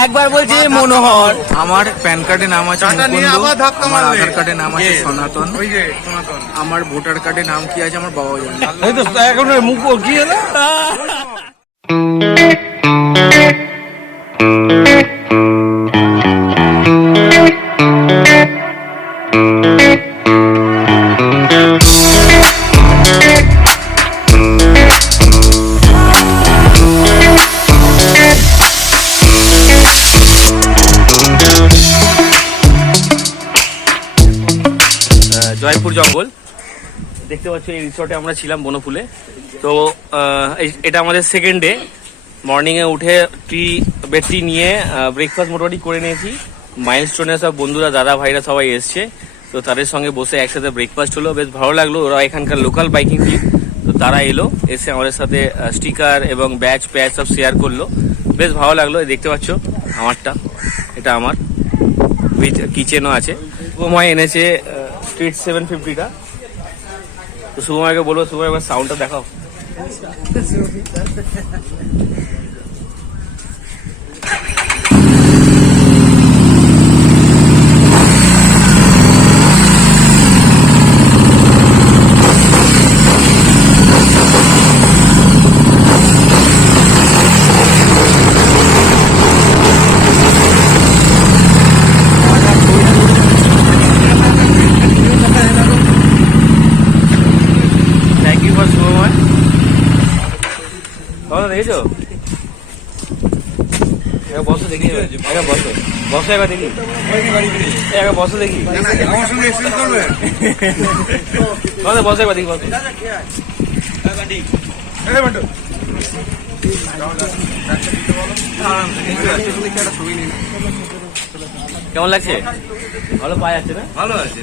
একবার বলছি মনোহর। আমার প্যান কার্ডে নাম আছে আমার আধার কার্ডে নাম আছে সনাতন, আমার ভোটার কার্ডে নাম কি আছে আমার বাবা জানে। এখন মুখ কি হলো? জয়পুর জঙ্গল দেখতে পাচ্ছ, এই রিসর্টে আমরা ছিলাম বনফুলে। তো এটা আমাদের সেকেন্ড ডে। মর্নিংয়ে উঠে বেড টি নিয়ে ব্রেকফাস্ট মোটামুটি করে নিয়েছি। মাইলস্টোনে সব বন্ধুরা, দাদা ভাইরা সবাই এসছে, তো তাদের সঙ্গে বসে একসাথে ব্রেকফাস্ট হলো, বেশ ভালো লাগলো। ওরা এখানকার লোকাল বাইকিং টিম, তো তারা এলো, এসে আমাদের সাথে স্টিকার এবং ব্যাচ সব শেয়ার করলো, বেশ ভালো লাগলো। দেখতে পাচ্ছ আমারটা, এটা আমার উইথ কিচেনও আছে। শুভময় এনেছে স্ট্রিট 750টা। তো শুভময়কে বলবো, শুভময় একবার সাউন্ডটা দেখাও। দেখেছো? বসো দেখি, বসো বসো একবার দেখি, বসো দেখি, বসো একবার দেখি, বসো। কেমন লাগছে? ভালো পাওয়া যাচ্ছে না? ভালো আছে।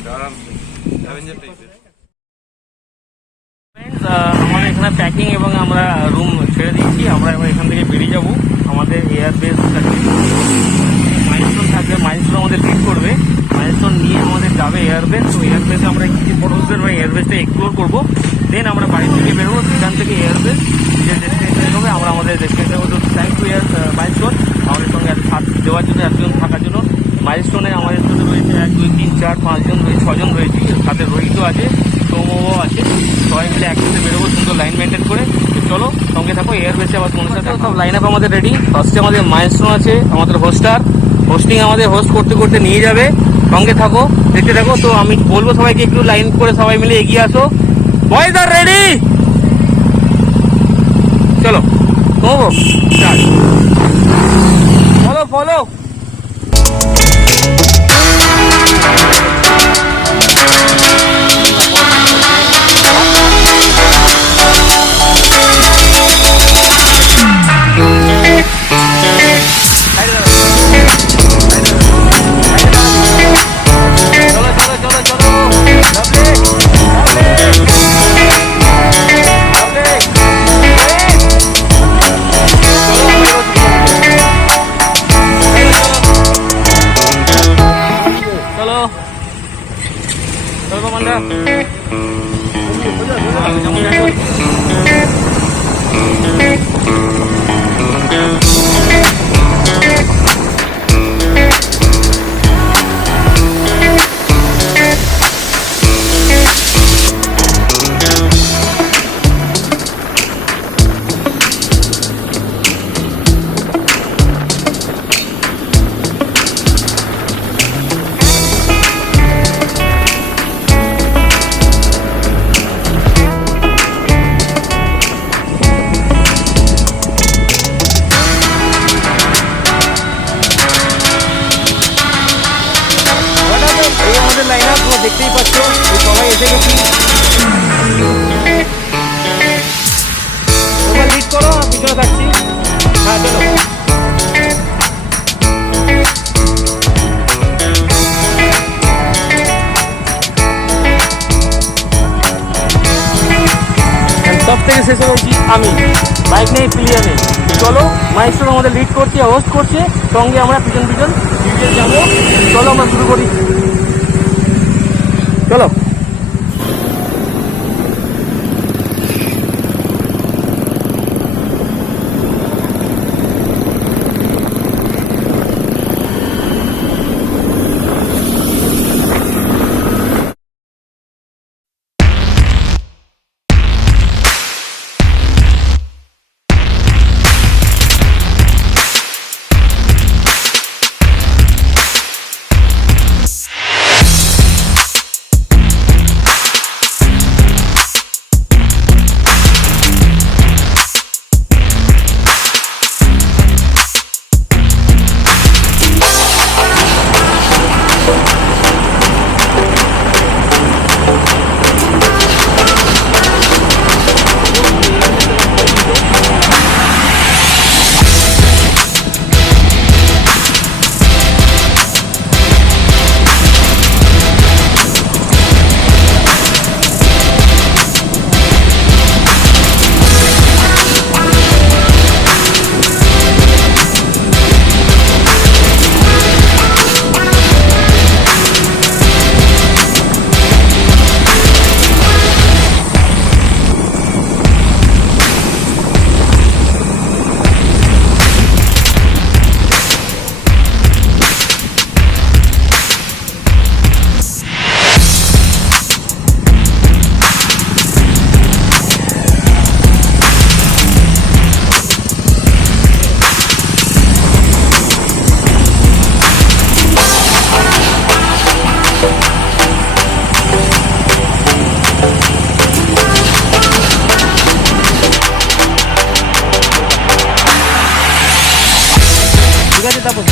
আমাদের এখানে প্যাকিং এবং আমরা রুম ছেড়ে দিয়েছি। আমরা এবার এখান থেকে বেরিয়ে যাব। আমাদের এয়ারবেস থাকবে, মাইলস্টোন থাকবে, মাইলস্টোন আমাদের লিড করবে, মাইলস্টোন নিয়ে আমাদের যাবে এয়ারবেস। তো এয়ারবেসে আমরা কিছু ফটোসের বা এয়ারবেসটা এক্সপ্লোর করবো। দেন আমরা বাড়ি থেকে বেরোবো, সেখান থেকে এয়ারবেস যে ডেস্টিনেশন হবে, আমরা আমাদের ডেস্টিনেশন হবো টাইম টু মাইলস্টোন। আমাদের সঙ্গে সাথ দেওয়ার জন্য, এতজন থাকার জন্য। মাইলস্টোনে আমাদের সাথে রয়েছে 1 2 3 4 5 জন রয়েছে, 6 জন রয়েছে, সাথে রোহিতও আছে, সৌমও আছে। সবাই মিলে একসাথে বেরোবো সুন্দর লাইন মেনটেন করে। চলো সঙ্গে থাকো, এয়ারবেসে আবার তোমার সাথে সব লাইন আপ আমাদের রেডি। ফার্স্টে আমাদের মাইলস্টোন আছে, আমাদের হোস্টিং আমাদের হোস্ট করতে করতে নিয়ে যাবে। সঙ্গে থাকো, দেখতে থাকো। তো আমি বলবো সবাইকে একটু লাইন করে সবাই মিলে এগিয়ে আসো। বয়েজ আর রেডি? চলো ফলো ফলো। দেখতেই পাচ্ছ সবাই এসে গেছি। তোমরা লিড করো, পিছনে থাকছি। হ্যাঁ চলো। সব থেকে শেষে বলছি আমি, বাইক নেই, প্লেয়ার নেই। চলো, মাইস্টোন আমাদের লিড করছে, হোস্ট করছে, সঙ্গে আমরা পিছন যাবো। চলো আমরা শুরু করি, চলো। এসে তারপর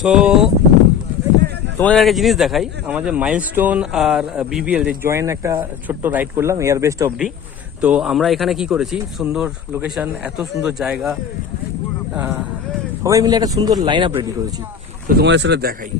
সো তোমাদের একটা জিনিস দেখাই, আমাদের মাইলস্টোন আর বিবিএল যে জয়েন্ট একটা ছোট্ট রাইড করলাম এয়ারবেসড অবধি। তো আমরা এখানে কি করেছি, সুন্দর লোকেশন, এত সুন্দর জায়গা, সবাই মিলে একটা সুন্দর লাইন আপ রেডি করেছি। তো তোমাদের সাথে দেখাই।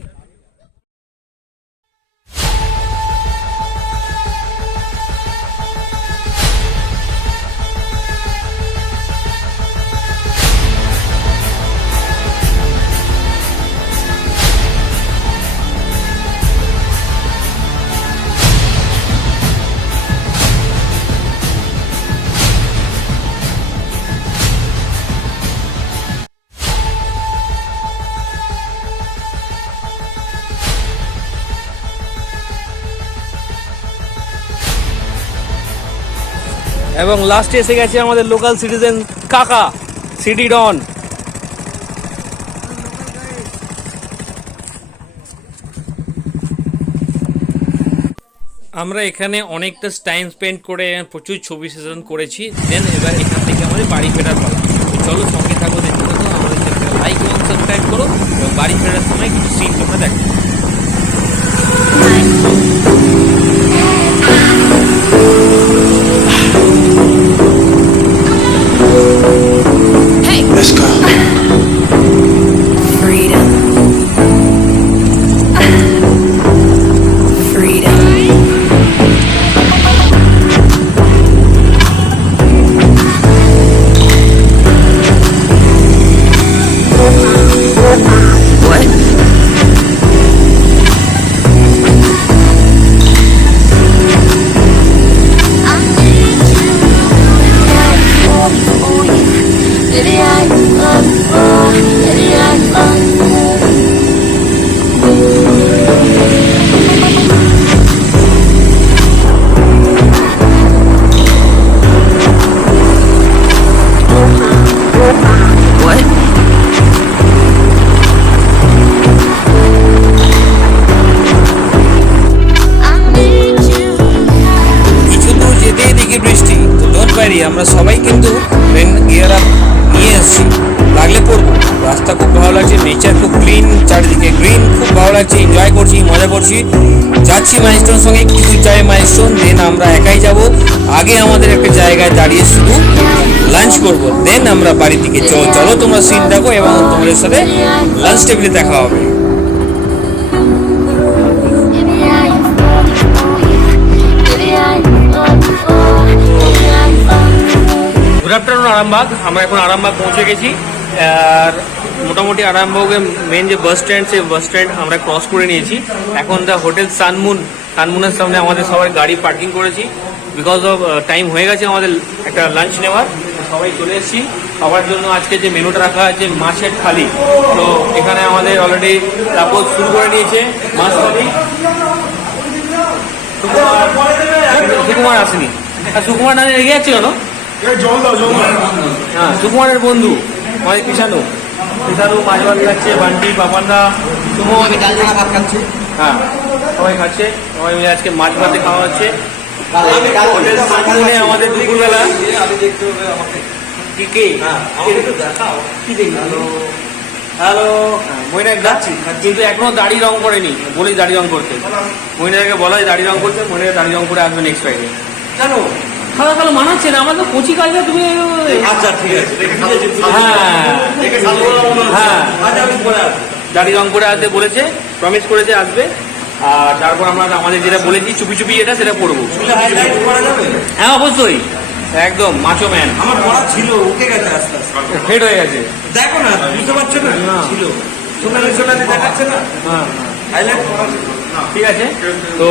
এবং লাস্টে এসে গেছে আমাদের লোকাল সিটিজেন কাকা, সিটি ডন। আমরা এখানে অনেকটা টাইম স্পেন্ড করে প্রচুর ছবি সেশন করেছি। দেন এবার এখান থেকে আমাদের বাড়ি ফেরার পালা। চলো সঙ্গে থাকো, দেখতে থাকো, আমাদের চ্যানেলটা লাইক এবং সাবস্ক্রাইব করো এবং বাড়ি ফেরার সময় কিছু সিন তোমরা দেখো। Let's go. Freedom. Freedom. What? আমরা সবাই কিন্তু রেন গিয়ার আপ নিয়ে এসেছি, লাগলে পরবো। রাস্তা খুব ভালো লাগছে, নেচার খুব ক্লিন, চারিদিকে গ্রিন, খুব ভালো লাগছে, এনজয় করছি, মজা করছি। যাচ্ছি মাইলস্টোনের সঙ্গে, কিছু চাই মাইলস্টোন, দেন আমরা একাই যাব। আগে আমাদের একটা জায়গায় দাঁড়িয়ে শুধু লাঞ্চ করব, দেন আমরা বাড়ির দিকে চলো তোমরা সিন দেখো এবং তোমাদের সাথে লাঞ্চ টেবিলে দেখা হবে। Good afternoon Arambagh. আমরা এখন আরামবাগ পৌঁছে গেছি। আর মোটামুটি আরামবাগে মেন যে বাস স্ট্যান্ড, সেই বাস স্ট্যান্ড আমরা ক্রস করে নিয়েছি। এখন দ্য হোটেল সানমুনের সামনে আমাদের সবাই গাড়ি পার্কিং করেছি, বিকজ অফ টাইম হয়ে গেছে আমাদের একটা লাঞ্চ নেওয়ার। সবাই চলে এসেছি খাবার জন্য। আজকে যে মেনুটা রাখা আছে মাছের থালি, তো এখানে আমাদের অলরেডি তারপর শুরু করে নিয়েছে মাছ থালি। সুকুমার আসেনি, সুকুমার না এগিয়ে যাচ্ছে কেন? হ্যাঁ, সুকুমারের বন্ধু আমাদের পিছানু মাছ ভাত খাচ্ছে, বান্টি পাপান্দা সুমন ভাত খাচ্ছে। হ্যাঁ, সবাই খাচ্ছে, সবাই মিলে আজকে মাছ ভাতে খাওয়া হচ্ছে আমাদের দুপুরবেলা। হ্যালো, মহিনা যাচ্ছি, কিন্তু এখনো দাড়ি রং করেনি, বলি দাড়ি রং করতে। মহিনাকে বলা হয় দাড়ি রং করতে, মহিনাকে দাড়ি রং করে আসবে নেক্সট ফ্রাইডে। কেন খাওয়া খালো মানাচ্ছে না, আমার তো কচি কাজটা তুমি। আচ্ছা ঠিক আছে, হ্যাঁ দাড়ি রং করে আসবে বলেছে, প্রমিস করেছে আসবে। আর তারপর আমরা আমাদের যেটা বলেছি চুপি চুপি এটা সেটা করবো। হ্যাঁ অবশ্যই, একদম মাচো ম্যান। আমার পড়া ছিল, উঠে গেছে আস্তে আস্তে, ফেড হয়ে গেছে। দেখো না, বুঝতে পারছো না ছিল সোনালি দেখাচ্ছে না। হ্যাঁ ঠিক আছে। তো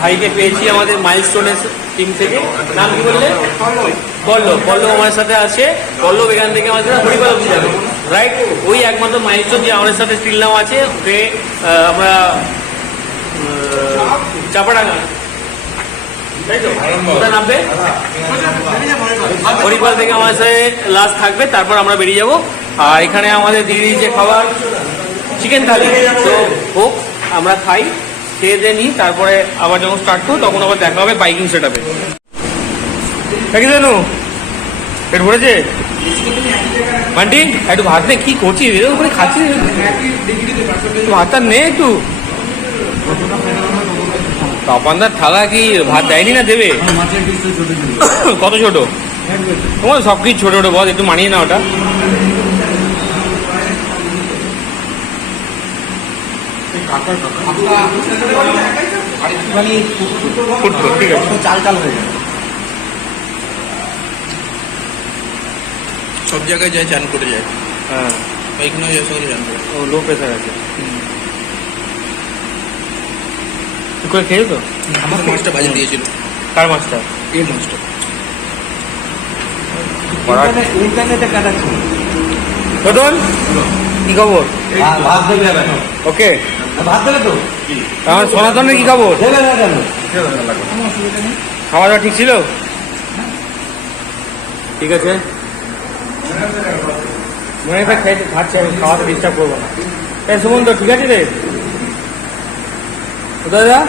ভাইকে পেয়েছি আমাদের মাইলস্টোনের টিম থেকে। নাম কি বললে? পল্লব আমার সাথে আছে। পল্লব এখান থেকে আমাদের হরিপাল অব্দি যাবে, রাইট? ওই একমাত্র মাইলস্টোন যে আমাদের সাথে স্টিল নাম আছে, ওকে আমরা চাপাডাঙ্গা, তাই তো কোথায় নামবে? হরিপাল থেকে আমার সাথে লাস্ট থাকবে, তারপর আমরা বেরিয়ে যাবো। আর এখানে আমাদের দিয়ে দিয়েছে খাবার চিকেন থালি, তো হোক আমরা খাই, খেয়ে দিয়ে নিই, তারপরে আবার যখন স্টার্ট করবো তখন আবার দেখা হবে বাইকিং সেট আপে। দেখি জানো পেট ভরেছে বান্টি, একটু ভাত নে। কি করছিস ওখানে খাচ্ছিস? ভাতটা নে একটু। পাপান্দার থালা কি ভাত দেয়নি না দেবে? কত ছোট তোমার? সব কিছু ছোট ছোট বল, একটু মানিয়ে না ওটা। ঠিক আছে, চাল হয়ে যাবে। সব জায়গায় যায়, চান করে যায়। হ্যাঁ, এখানে চান করে। ও লো প্রেশার আছে। করে খেয়ে তো আমার মাছটা বাজে দিয়েছিল। কার মাছটা? এই মাছটা ইন্টারনেটে কাটাচ্ছি। রতন কি খবর? ভাত দেবে, ওকে ভাত দেবে তো। আমার সনাতনের কি খবর? দেবে না কেন? খাওয়া দাওয়া ঠিক ছিল? ঠিক আছে, মনে হয় খেতে খাচ্ছে, আমি খাওয়াতে ডিস্টার্ব করবো না। তাই সুমন তো ঠিক আছে রে? কোথায় যা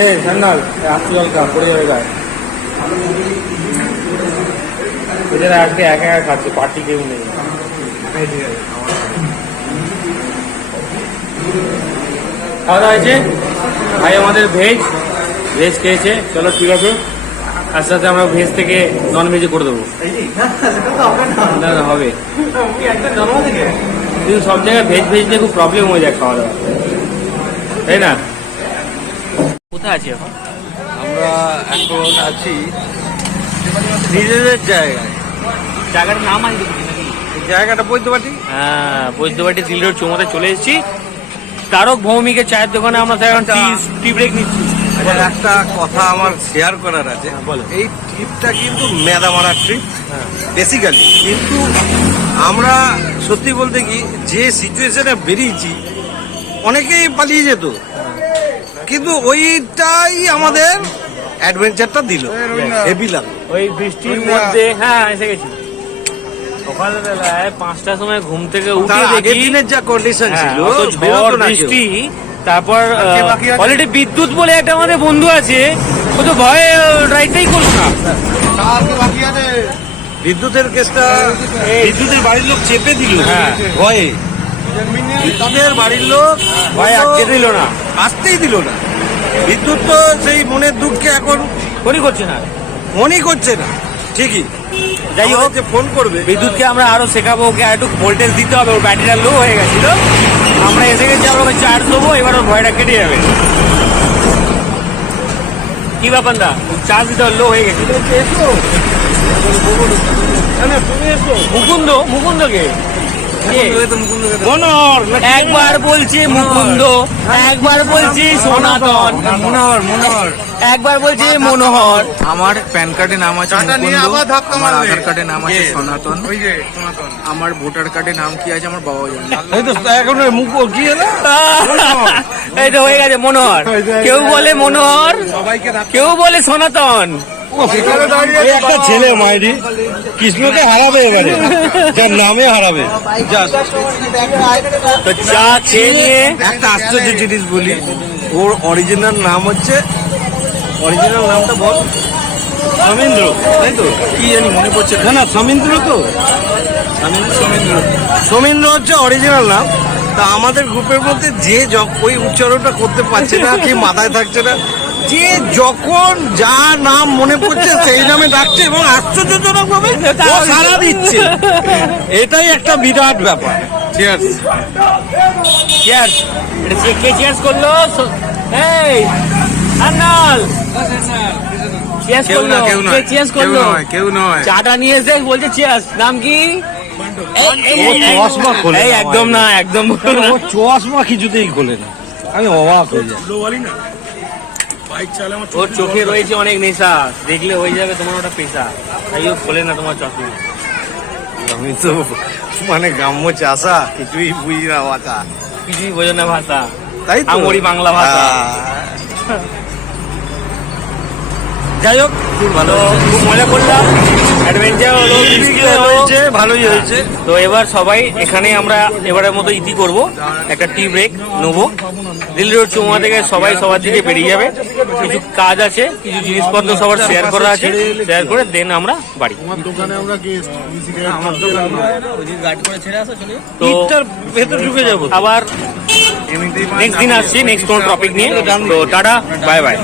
এ সান্নাল আসতে জলকা পড়ে যাবে গায়ে। এদের আজকে একা একা খাচ্ছে, পার্টি কেউ নেই। খাওয়া দাওয়া হয়েছে, ভাই আমাদের ভেজ খেয়েছে। চলো ঠিক আছে, আস্তে আস্তে আমরা ভেজ থেকে নন ভেজে করে দেবো। না না হবে, কিন্তু সব জায়গায় ভেজ নিয়ে খুব প্রবলেম হয়ে যায় খাওয়া দাওয়া, তাই না? কোথায় আছি এখন? আমরা এখন আছি নিজেদের জায়গায়। জায়গাটার নাম আছে নাকি? জায়গাটা বৈদ্যবাটি। হ্যাঁ, বৈদ্যবাটি দিল রোড চৌমাতে চলে এসেছি। তারক ভৌমিকের চায়ের দোকানে আমরা এখন টি ব্রেক নিচ্ছি। একটা কথা আমার শেয়ার করার আছে। বলো। এই ট্রিপটা কিন্তু মেদা মারার ট্রিপ বেসিক্যালি, কিন্তু আমরা সত্যি বলতে কি যে সিচুয়েশনে বেরিয়েছি, অনেকেই পালিয়ে যেত, কিন্তু ওইটাই আমাদের অ্যাডভেঞ্চারটা দিল, হেভি লাগলো। ওই বৃষ্টির মধ্যে, হ্যাঁ এসে গেছি সকালবেলায় 5টার সময় ঘুম থেকে উঠে আগের দেখি দিনের যা কন্ডিশন ছিল, ঝড় বৃষ্টি, তারপর অলরেডি বিদ্যুৎ বলে একটা আমাদের বন্ধু আছে, ও তো ভয়ে রাইডটাই করলো না। বিদ্যুতের কেসটা বিদ্যুতের বাড়ির লোক চেপে দিল হ্যাঁ। ভয়ে। বিদ্যুতের বাড়ির লোক ভাই আজকে দিল না, আসতেই দিল না। বিদ্যুৎ তো সেই মনের দুঃখকে এখন ফোনই করছে না। মনই করছে না ঠিকই। যাই হোক, যে ফোন করবে বিদ্যুৎকে আমরা আরো শেখাবো, ওকে একটু ভোল্টেজ দিতে হবে, ওর ব্যাটারিটা লো হয়ে গেছিল, আমরা এসে গেছি, আমরা ওকে চার্জ দেবো, এবার ওর ভয়টা কেটে যাবে। কি ব্যাপার না, চার্জ দিতে লো হয়ে গেছিল। মুকুন্দ, মুকুন্দকে মনোহর একবার বলছে মুকুন্দ, একবার বলছে সনাতন, মনোহর একবার বলছে মনোহর। আমার প্যান কার্ডে নাম আছে টাটা নিয়ে মুকুন্দ, আবার ধাক্কা আমার মারবে। আধার কার্ডে নাম আছে কে? সনাতন, ওই যে সনাতন। আমার ভোটার কার্ডে নাম কি আছে আমার বাবা জানে। এই তো এখন মুখ কি হলো? এই তো হয়ে গেছে মনোহর, কেউ বলে মনোহর, সবাইকে কেউ বলে সনাতন। একটা ছেলে মাইরি কৃষ্ণকে হারাবে এবারে, যার নামে হারাবে। তো চা খেয়ে নিয়ে একটা আশ্চর্য জিনিস বলি, ওর অরিজিনাল নাম হচ্ছে, অরিজিনাল নামটা বল, সমীন্দ্র, তাই তো? কি জানি মনে পড়ছে না। না না সমীন্দ্র তো, সমীন্দ্র হচ্ছে অরিজিনাল নাম। তা আমাদের গ্রুপের মধ্যে যে ওই উচ্চারণটা করতে পারছে না, কি মাথায় থাকছে না, যে যখন যা নাম মনে পড়ছে সেই নামে ডাকছে এবং আশ্চর্যজনক ভাবে ও সাড়া দিচ্ছে। এটাই একটা বিরাট ব্যাপার। চিয়ার্স। চিয়ার্স, কে চিয়ার্স করলো? এই আন্নাল চিয়ার্স কেউ করলো, না, কেউ কে নয়, চিয়ার্স কেউ করলো? নয়, কেউ নয়। চাটা নিয়ে এসে বলছে চিয়ার্স, নাম কি? ও চশমা খোলে এই না, একদম না, একদম ও চশমা কিছুতেই খোলে না, আমি অবাক হয়ে যাই। ওর চোখে রয়েছে অনেক নেশা, দেখলে হয়ে যাবে তোমার ওটা পেশা, তাই ও খোলে না তোমার চশমা। আমি তো মানে গ্রাম্য চাষা, কিছুই বুঝি না ভাষা, কিছুই বোঝো না ভাষা, তাই তো আমরি বাংলা ভাষা। যাই হোক, খুব ভালো খুব মজা করলাম, অ্যাডভেঞ্চার হলো, বৃষ্টি হলো। হয়েছে, ভালোই হয়েছে। তো এবার সবাই এখানে আমরা এবারের মতো ইতি করব, একটা টি ব্রেক নেবো। দিল্লি রোড চৌমা থেকে সবাই সবার দিকে বেরিয়ে যাবে, কিছু কাজ আছে, কিছু জিনিসপত্র সবার শেয়ার করা আছে, শেয়ার করে দেন আমরা বাড়ি। তো ইটটার ভেতর ঢুকে যাবো। আবার নেক্সট দিন আসছি নেক্সট কোনো টপিক নিয়ে। তো টাটা, বাই বাই।